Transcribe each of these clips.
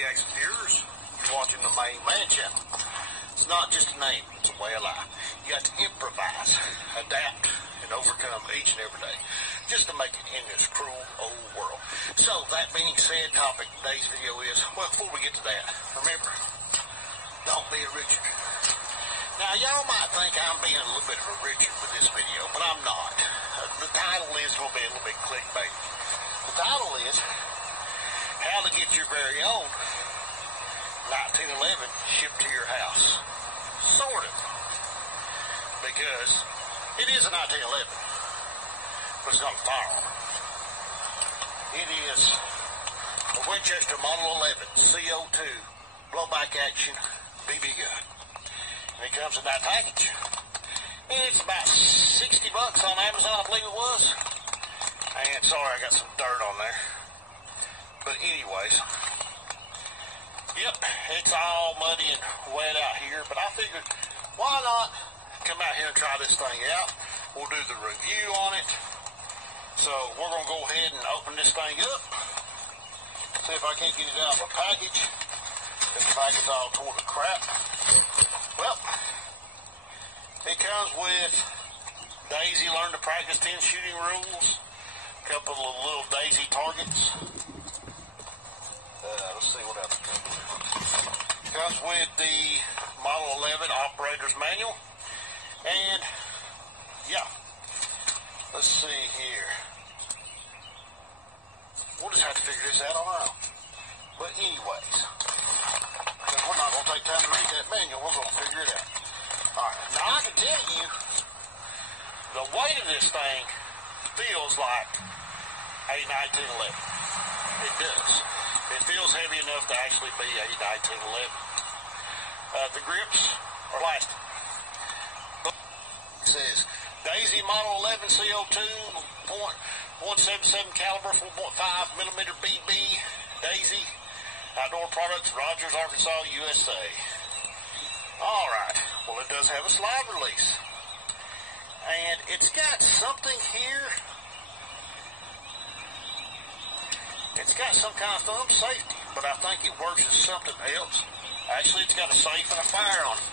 reaction viewers. You're watching the Main Man channel. It's not just a name, it's a way of life. You got to improvise, adapt, and overcome each and every day just to make it in this cruel old world. So, that being said, topic of today's video is, well, before we get to that, remember, don't be a Richard. Now, y'all might think I'm being a little bit of a Richard with this video, but I'm not. The title is going to be a little bit clickbait. The title is, How to Get Your Very Own 1911 Shipped to Your House. Sort of. Because it is a 1911, but it's not a firearm. It is a Winchester Model 11 CO2 Blowback Action BB gun. And it comes in that package. And it's about $60 on Amazon, I believe it was. And sorry, I got some dirt on there. But anyways, yep, it's all muddy and wet out here. But I figured, why not come out here and try this thing out? We'll do the review on it. So we're going to go ahead and open this thing up. See if I can't get it out of the package. This package all tore to crap. Well, it comes with Daisy Learn to Practice 10 shooting rules. A couple of little Daisy targets. Let's see what else it comes with. It comes with the Model 11 Operator's Manual. And, yeah. Let's see here. We'll just have to figure this out on our own. But anyways, we're not going to take time to read that manual. We're going to figure it out. Alright, now I can tell you, the weight of this thing feels like a 1911. It does. It feels heavy enough to actually be a 1911. The grips are elastic. It says, Daisy Model 11 CO2 .177 caliber 4.5 millimeter BB Daisy Outdoor Products, Rogers, Arkansas, USA. Alright, well it does have a slide release. And it's got something here. It's got some kind of thumb safety, but I think it works as something else. Actually, it's got a safe and a fire on it.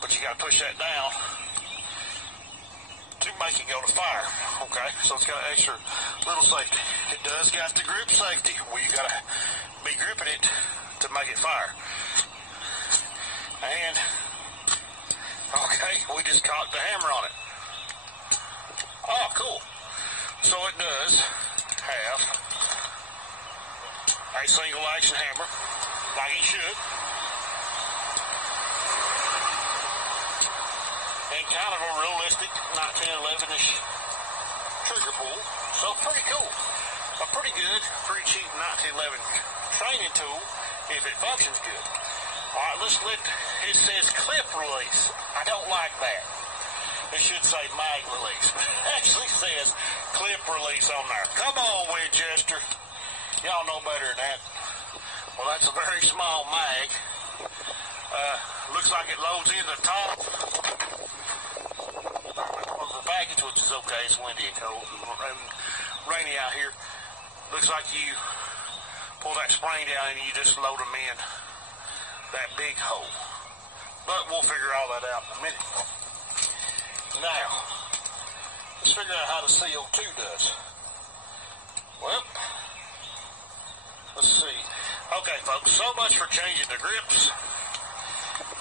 But you gotta push that down to make it go to fire. Okay, so it's got an extra little safety. It does got the grip safety, where you gotta be gripping it to make it fire. And, okay, we just cocked the hammer on it. Oh, cool. So it does have a single action hammer, like it should. And kind of a realistic 1911-ish trigger pull. So pretty cool. A pretty good, pretty cheap 1911 training tool if it functions good. Alright, let's let, it says clip release. I don't like that. It should say mag release. It actually says clip release on there. Come on, Winchester. Y'all know better than that. Well, that's a very small mag. Looks like it loads in the top of the package, which is okay. It's windy and cold and rainy out here. Looks like you pull that spring down and you just load them in that big hole. But we'll figure all that out in a minute. Now, let's figure out how the CO2 does. Well, let's see. Okay, folks, so much for changing the grips.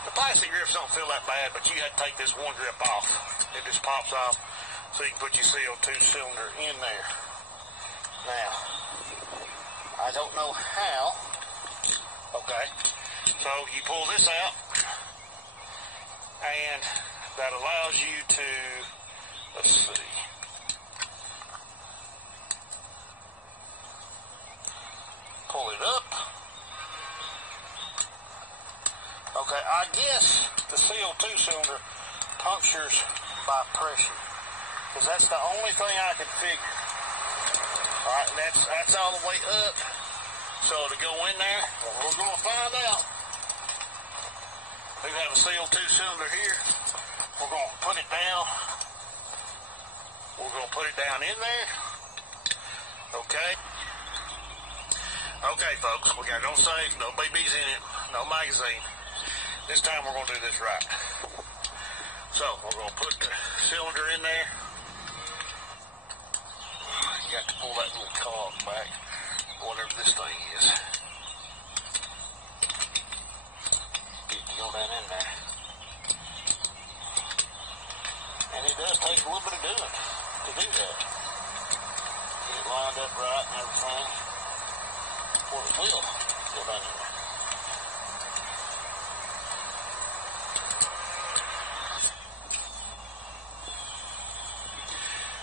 The plastic grips don't feel that bad, but you have to take this one grip off. It just pops off so you can put your CO2 cylinder in there. Now, I don't know how. Okay, so you pull this out, and that allows you to, let's see, pull it up. Okay, I guess the CO2 cylinder punctures by pressure, because that's the only thing I can figure. Alright, and that's all the way up. So to go in there, well, we're going to find out. We have a CO2 cylinder here. We're going to put it down. We're going to put it down in there. Okay. Okay, folks, we got it on safe, no BBs in it, no magazine. This time we're going to do this right. So, we're going to put the cylinder in there. You got to pull that little cog back, whatever this thing is. Get it go down in there. And it does take a little bit of doing to do that. Get it lined up right and everything. Before it will go down in there.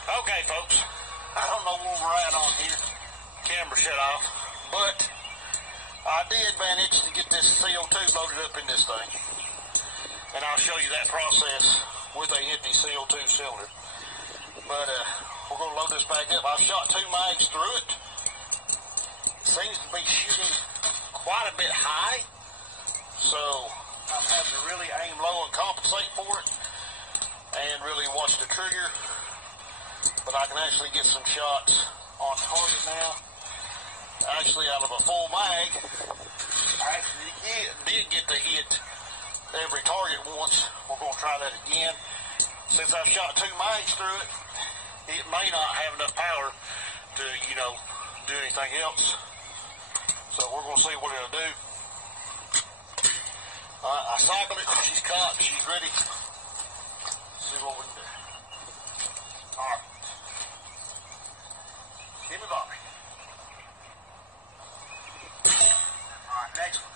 Okay, folks, I don't know where we're at on here. Camera shut off, but I did manage to get this CO2 loaded up in this thing. And I'll show you that process with a empty CO2 cylinder. But we're going to load this back up. I've shot 2 mags through it. It seems to be shooting quite a bit high. So I'm having to really aim low and compensate for it. And really watch the trigger. But I can actually get some shots on target now. Actually, out of a full mag, I actually did get to hit every target once. We're going to try that again. Since I've shot 2 mags through it, it may not have enough power to, do anything else. So we're going to see what it'll do. I cycled it. She's caught. She's ready. Let's see what we can do. All right. Give me Bobby. Alright, next one.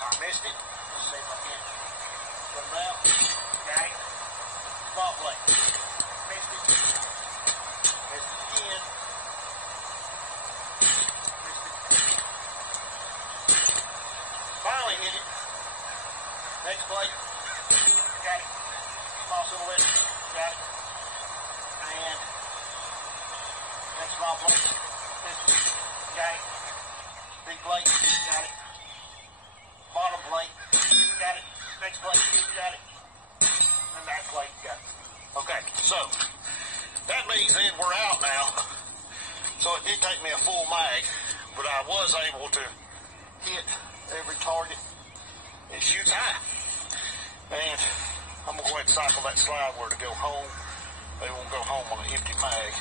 I missed it. Let's see if I can put it out. Okay. Spot blade. Missed it. Missed it again. Missed it. Finally hit it. Next blade. Got it. Small silhouette. Got it. And next small blade. Got it. Big blade. Got it. Bottom blade. Got it. Next blade. Got it. And that blade. Got it. Okay, so that means then we're out now. So it did take me a full mag, but I was able to hit every target. It shoots high. And I'm going to go ahead and cycle that slide where to go home. They won't go home on an empty mag.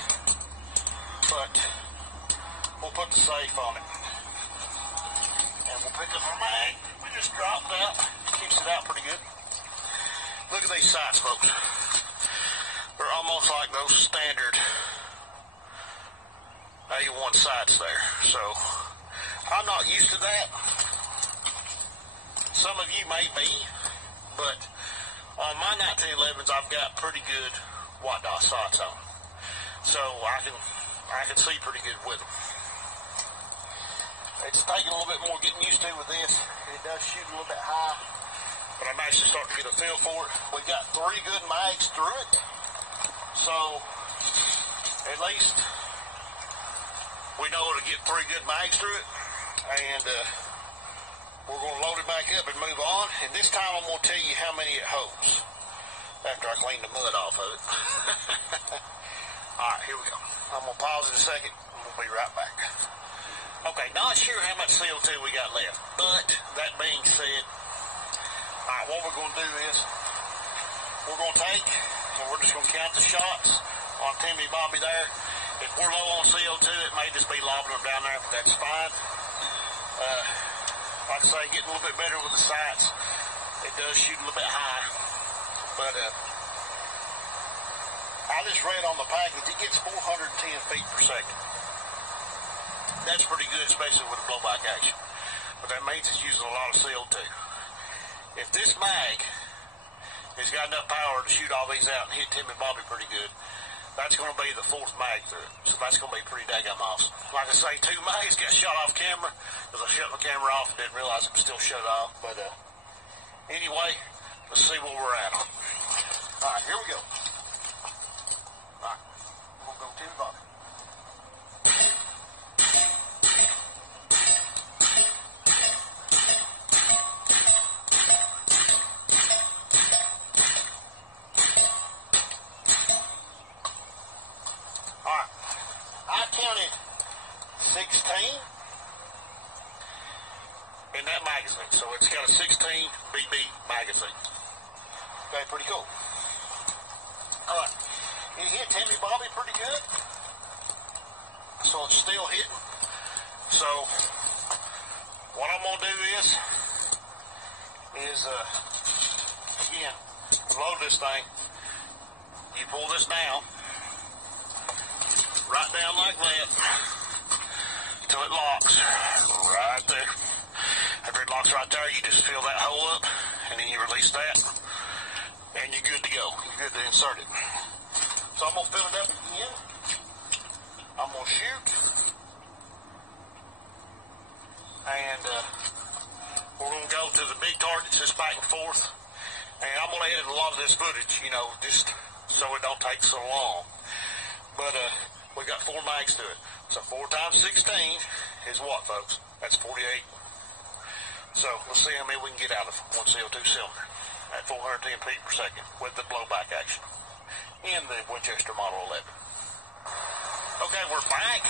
But we'll put the safe on it. And we'll pick up our mag. We just dropped out. Keeps it out pretty good. Look at these sights, folks. They're almost like those standard A1 sights there. So I'm not used to that. Some of you may be, but on my 1911s, I've got pretty good white dot sights on. So I can see pretty good with them. It's taking a little bit more getting used to with this. It does shoot a little bit high, but I'm actually starting to get a feel for it. We've got 3 good mags through it, so at least we know to get 3 good mags through it, and we're going to load it back up and move on. And this time I'm going to tell you how many it holds after I clean the mud off of it. All right, here we go. I'm going to pause in a second, and we'll be right back. Okay, not sure how much CO2 we got left, but that being said, all right, what we're going to do is we're going to take, and we're just going to count the shots on Timmy Bobby there. If we're low on CO2, it may just be lobbing them down there, but that's fine. Like I say, getting a little bit better with the sights. It does shoot a little bit high, but I just read on the package, it gets 410 feet per second. That's pretty good, especially with a blowback action. But that means it's using a lot of CO2. If this mag has got enough power to shoot all these out and hit Tim and Bobby pretty good, that's going to be the 4th mag through it. So that's going to be pretty daggum awesome. Like I say, 2 mags got shot off camera because I shut my camera off and didn't realize it was still shut off. But anyway, let's see where we're at on. All right, here we go. All right, we'll go Tim and Bobby. in that magazine. So it's got a 16 BB magazine. Okay, pretty cool. All right, it hit Timmy Bobby pretty good. So it's still hitting. So what I'm gonna do is again, load this thing. You pull this down, right down like that, till it locks right there. After it locks right there, you just fill that hole up, and then you release that, and you're good to go. You're good to insert it. So I'm gonna fill it up again. I'm gonna shoot, and we're gonna go to the big targets, just back and forth, and I'm gonna edit a lot of this footage, you know, just so it don't take so long. But we got 4 mags to it. So 4 times 16 is what, folks? That's 48. So let's see how many we can get out of one CO2 cylinder at 410 feet per second with the blowback action in the Winchester Model 11. Okay, we're back.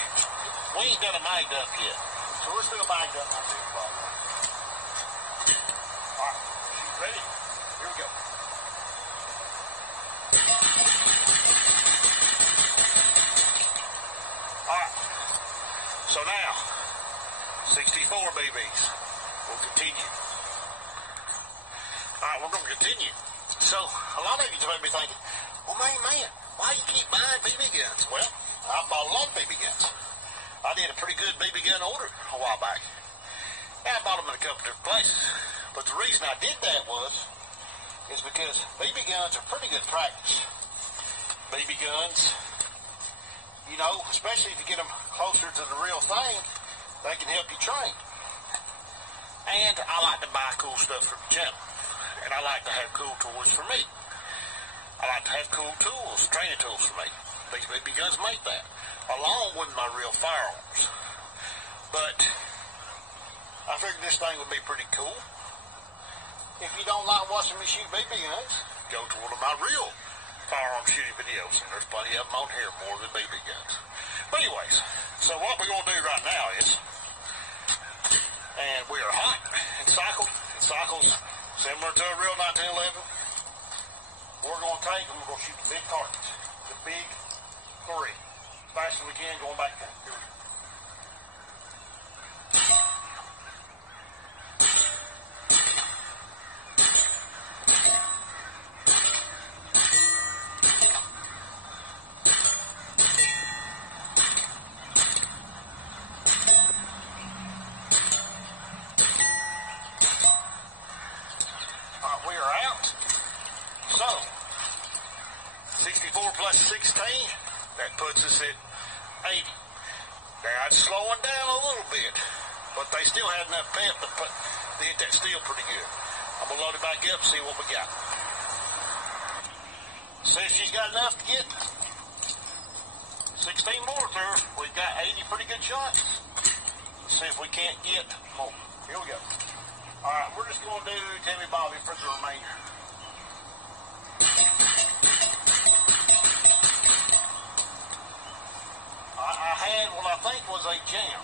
We ain't done a mag dump yet. So let's do a mag dump on this problem. All right, ready? Here we go. Alright, so now, 64 BBs. We'll continue. Alright, we're going to continue. So, a lot of you may be thinking, well, man, why you keep buying BB guns? Well, I bought a lot of BB guns. I did a pretty good BB gun order a while back. And I bought them in a couple different places. But the reason I did that is because BB guns are pretty good practice. BB guns, you know, especially if you get them closer to the real thing, they can help you train. And I like to buy cool stuff for the channel. And I like to have cool tools for me. I like to have cool tools, training tools for me. These BB guns make that, along with my real firearms. But I figured this thing would be pretty cool. If you don't like watching me shoot BB guns, go to one of my real firearm shooting videos, and there's plenty of them on here, more than BB guns. But anyways, so what we're going to do right now is, and we are hot and cycles similar to a real 1911. We're going to take and we're going to shoot the big targets, the big 3, as fast as we can, going back there. Here we go. We are out. So, 64 plus 16, that puts us at 80. Now, it's slowing down a little bit, but they still had enough pep to hit that steel pretty good. I'm going to load it back up and see what we got. Says she's got enough to get 16 more through. We've got 80 pretty good shots. Let's see if we can't get more. Here we go. All right, we're just going to do Timmy Bobby for the remainder. I had what I think was a jam,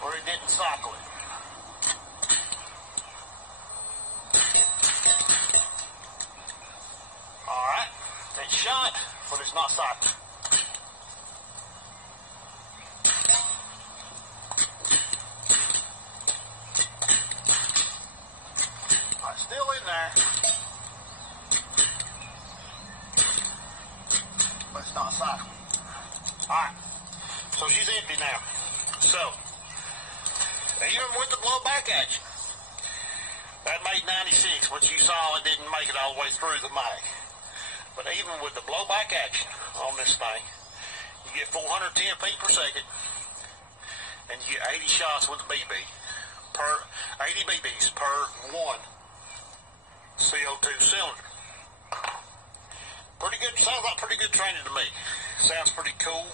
where it didn't cycle it. All right, it's shot, but it's not cycling. Still in there, but it's not cycling. Alright, so she's empty now. So, even with the blowback action, that made 96, which you saw it didn't make it all the way through the mag. But even with the blowback action on this thing, you get 410 feet per second, and you get 80 shots with the BB, 80 BBs per 1 CO2 cylinder. Pretty good, sounds like pretty good training to me. Sounds pretty cool.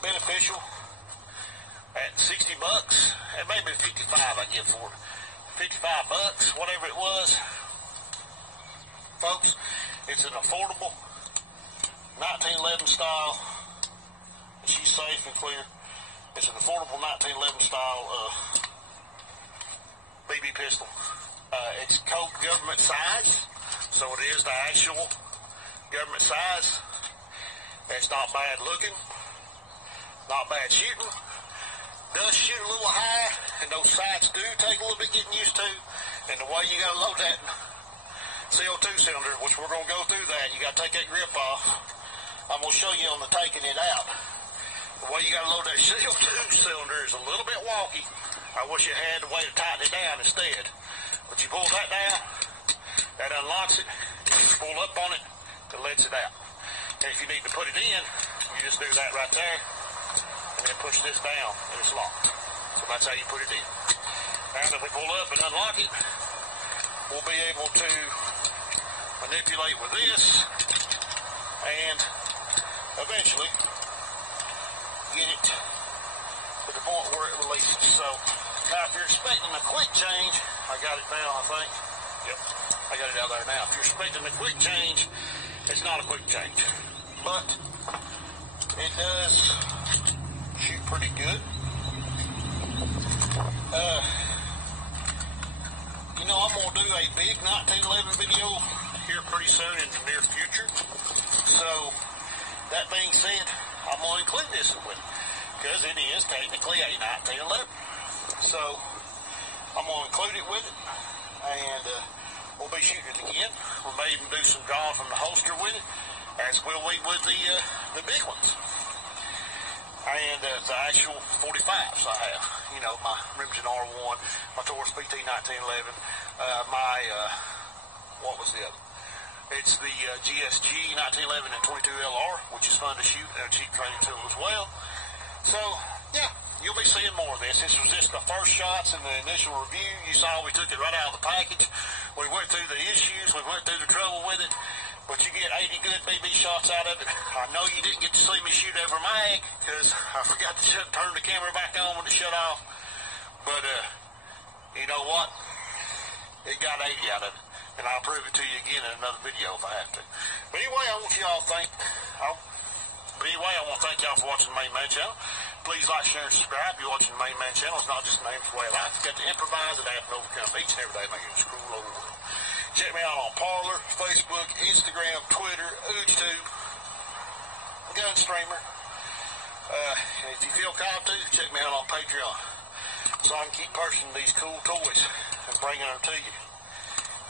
Beneficial. At 60 bucks, and maybe 55 I give for it. 55 bucks, whatever it was. Folks, it's an affordable 1911 style she's safe and clear. It's an affordable 1911 style BB pistol. It's code government size, so it is the actual government size. It's not bad looking, not bad shooting. Does shoot a little high, and those sights do take a little bit getting used to. And the way you gotta load that CO2 cylinder, which we're gonna go through that, you gotta take that grip off. I'm gonna show you on the taking it out. The way you gotta load that CO2 cylinder is a little bit wonky. I wish you had a way to tighten it down instead. But you pull that down, that unlocks it. You pull up on it, it lets it out. And if you need to put it in, you just do that right there, and then push this down, and it's locked. So that's how you put it in. Now that we pull up and unlock it, we'll be able to manipulate with this, and eventually get it to the point where it releases. So now if you're expecting a quick change, I got it now, I think. Yep, I got it out there now. If you're expecting a quick change, it's not a quick change, but it does shoot pretty good. You know, I'm going to do a big 1911 video here pretty soon in the near future. So, that being said, I'm going to include this with it, because it is technically a 1911. So, I'm going to include it with it, and we'll be shooting it again. We may even do some drawing from the holster with it, as will we with the big ones. And the actual 45s I have, you know, my Remington R1, my Taurus PT 1911, what was the other? It's the GSG 1911 and 22 LR, which is fun to shoot and a cheap training tool as well. So, yeah, you'll be seeing more of this. This was just the first shots in the initial review. You saw we took it right out of the package. We went through the issues, we went through the trouble with it. But you get 80 good BB shots out of it. I know you didn't get to see me shoot every mag, because I forgot to turn the camera back on when it shut off. But, you know what? It got 80 out of it. And I'll prove it to you again in another video if I have to. But anyway, I want y'all to thank y'all for watching the Main Man channel. Please like, share, and subscribe. If you're watching the Main Man channel, it's not just a name, it's a way of life. It's got to improvise, adapt, and overcome each and every day, making it cool over the world. Check me out on Parler, Facebook, Instagram, Twitter, Ugetube, Gunstreamer. If you feel called to, check me out on Patreon, so I can keep purchasing these cool toys and bringing them to you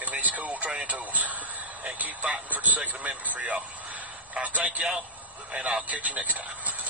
in these cool training tools, and keep fighting for the Second Amendment for y'all. I thank y'all, and I'll catch you next time.